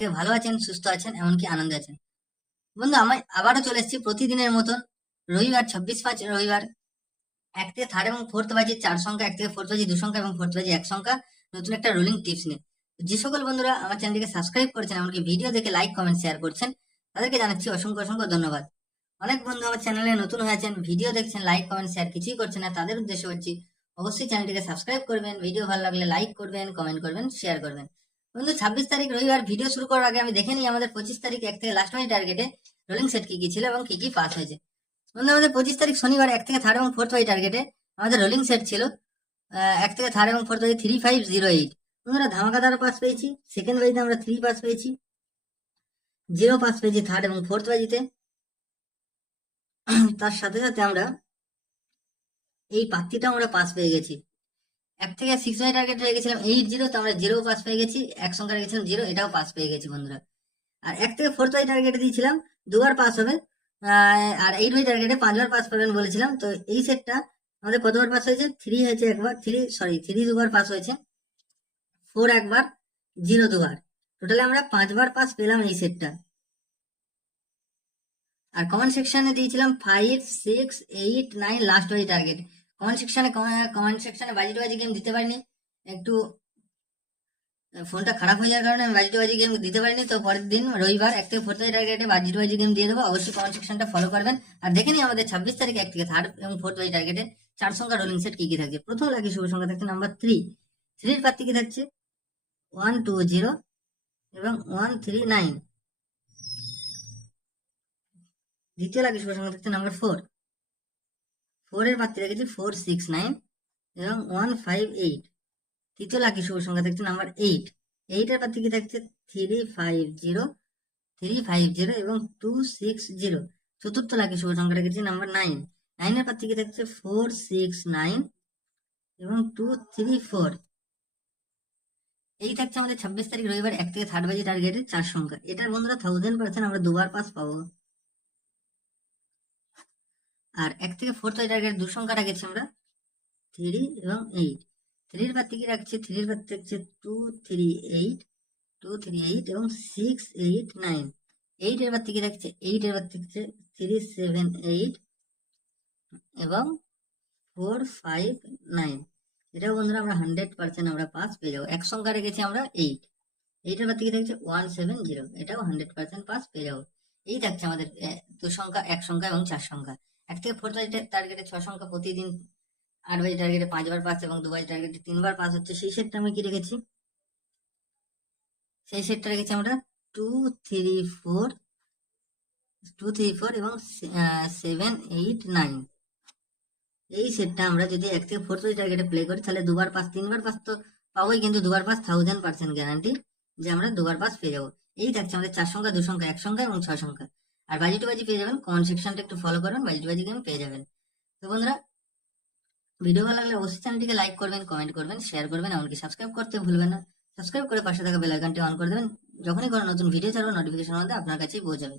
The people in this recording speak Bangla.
ভালো আছেন, সুস্থ আছেন, এমনকি আনন্দে আছেন। বন্ধু, আমি আবারও চলে এসেছি প্রতিদিনের মতন। রবিবার 26/5 রবিবার। এক থেকে থার্ড এবং ফোর্থ বাজি 4 সংখ্যা, এক থেকে ফোর্থ বাজি 2 সংখ্যা এবং ফোর্থ বাজি 1 সংখ্যা, নতুন একটা রোলিং টিপস নিয়ে। তো যে সকল বন্ধুরা আমার চ্যানেলটিকে সাবস্ক্রাইব করেছেন, এমনকি ভিডিও দেখে লাইক কমেন্ট শেয়ার করছেন, তাদেরকে জানাচ্ছি অসংখ্য অসংখ্য ধন্যবাদ। অনেক বন্ধু আমার চ্যানেলে নতুন হয়েছেন, ভিডিও দেখছেন, লাইক কমেন্ট শেয়ার কিছুই করছেন না, তাদের উদ্দেশ্যে বলছি অবশ্যই চ্যানেলটিকে সাবস্ক্রাইব করবেন, ভিডিও ভালো লাগলে লাইক করবেন, কমেন্ট করবেন, শেয়ার করবেন। বন্ধু, 26 তারিখ রবিবার। ভিডিও শুরু করার আগে আমি দেখে নিই আমাদের 25 তারিখ এক থেকে লাস্ট ওয়াই টার্গেটে রোলিং সেট কি কি ছিল এবং কি কি পাস হয়েছে। বন্ধু, আমাদের 25 তারিখ শনিবার এক থেকে থার্ড এবং ফোর্থ ওয়াই টার্গেটে আমাদের রোলিং সেট ছিল এক থেকে থার্ড এবং ফোর্থ ওয়াই 3508। বন্ধুরা, ধামাকাদার পাস পেয়েছি। সেকেন্ড ওয়াইতে আমরা 3 পাস পেয়েছি, 0 পাস পেয়েছি থার্ড এবং ফোর্থ ওয়াইতে। তার সাথে সাথে আমরা এই পাত্তিটা আমরা পাস পেয়ে গেছি। এক থেকে 6 ওয়াই টার্গেট হয়ে গেছিলাম 80, তো আমরা 0 পাস পেয়ে গেছি। এক সংখ্যা রেখেছিলাম 0, এটাও পাস পেয়ে গেছি বন্ধুরা। আর এক থেকে ফোর্থ ওয়াই টার্গেটে দিয়েছিলাম দুবার পাস হবে, আর 8 ওয়াই টার্গেটে 5বার পাস পাবেন বলেছিলাম। তো এই সেটটা আমাদের কতবার পাস হয়েছে? 3 হয়েছে একবার, 3 দুবার পাস হয়েছে, 4 একবার, 0 দুবার। টোটালে আমরা 5বার পাস পেলাম এই সেটটা। আর কমেন্ট সেকশনে দিয়েছিলাম 5, 6, 8, 9 লাস্ট ওয়াই টার্গেট। কমেন্ট সেকশনে বাজি বাজি গেম দিতে পারিনি, একটু ফোনটা খারাপ হয়ে যাওয়ার কারণে আমি বাজি বাজি গেম দিতে পারিনি। তো পরের দিন রবিবার এক থেকে ফোর্থ টার্গেটে বাজি বাজি গেম দিয়ে দেবো, অবশ্যই কমেন্ট সেকশনটা ফলো করবেন। আর দেখে নিই আমাদের 26 তারিখ এক থেকে থার্ড এবং ফোর্থ বাজি টার্গেটে 4 সংখ্যা রোলিং সেট কি কি থাকছে। প্রথম লাকি শুভ সংখ্যা থাকছে নাম্বার 3। 3 এর প্রার্থী কি থাকছে 120 এবং 139। দ্বিতীয় লাকি শুভ সংখ্যা থাকছে নাম্বার 4। 4 এর প্রার্থী রেখেছি 469 এবং 158। তৃতীয় লাকি শুভ সংখ্যা থাকছে নাম্বার 8। 8 এর প্রার্থী কি থাকছে 350 এবং 260। চতুর্থ লাকি শুভ সংখ্যা রেখেছি নাম্বার 9। 9 এর প্রার্থী কি থাকছে 469 এবং 234। এই থাকছে আমাদের 26 তারিখ রবিবার এক থেকে থার্ড বাজি টার্গেটের 4 সংখ্যা। এটার বন্ধুরা 1000% আমরা দুবার পাস পাবো। আর এক থেকে ফোর্থ বাজি টার্গেট 2 সংখ্যা রাখছি আমরা 3 এবং 8। 3 এর প্রার্থী কি রাখছে? 3 এর প্রার্থী থাকছে 238 এবং 689। 8 এর প্রার্থী কি থাকছে? 8 এর প্রার্থী থাকছে 378 এবং 459। এটাও বন্ধুরা আমরা 100% আমরা পাস পেয়ে যাবো। এক সংখ্যা রেখেছি আমরা 8। 8 এর থেকে থাকছে 170, এটাও 100% পাস পেয়ে যাবো। এই থাকছে আমাদের 2 সংখ্যা, 1 সংখ্যা এবং 4 সংখ্যা। এক থেকে ফোর্থ টার্গেটে 6 সংখ্যা প্রতিদিন, 8 বাজি টার্গেটে 5বার পাস এবং 2 বাজি টার্গেটে 3বার পাস হচ্ছে। সেই সেটটা আমি কি রেখেছি? সেই সেটটা রেখেছি আমরা 234 এবং 789। এই সেটটা আমরা যদি এক থেকে ফোর্থ টার্গেটে প্লে করি, তাহলে দুবার পাস, 3বার পাস তো পাবোই, কিন্তু দুবার পাস 1000% গ্যারান্টি যে আমরা দুবার পাস পেয়ে যাবো। এই থাকছে আমাদের 4 সংখ্যা, 2 সংখ্যা, 1 সংখ্যা এবং 6 সংখ্যা। আর বাজি টু বাজি পেয়ে যাবেন, কমেন্ট সেকশনটা একটু ফলো করবেন, বাজি টু বাজি গেম পেয়ে যাবেন। তো বন্ধুরা, ভিডিও ভালো লাগলে অবশ্যই চ্যানেলটিকে লাইক করবেন, কমেন্ট করবেন, শেয়ার করবেন, এমনকি সাবস্ক্রাইব করতে ভুলবেন না। সাবস্ক্রাইব করে পাশে থাকা বেল আইকনটি অন করে দেবেন, যখনই কোনো নতুন ভিডিও ছাড়বো নোটিফিকেশন মধ্যে আপনার কাছেই পৌঁছাবে।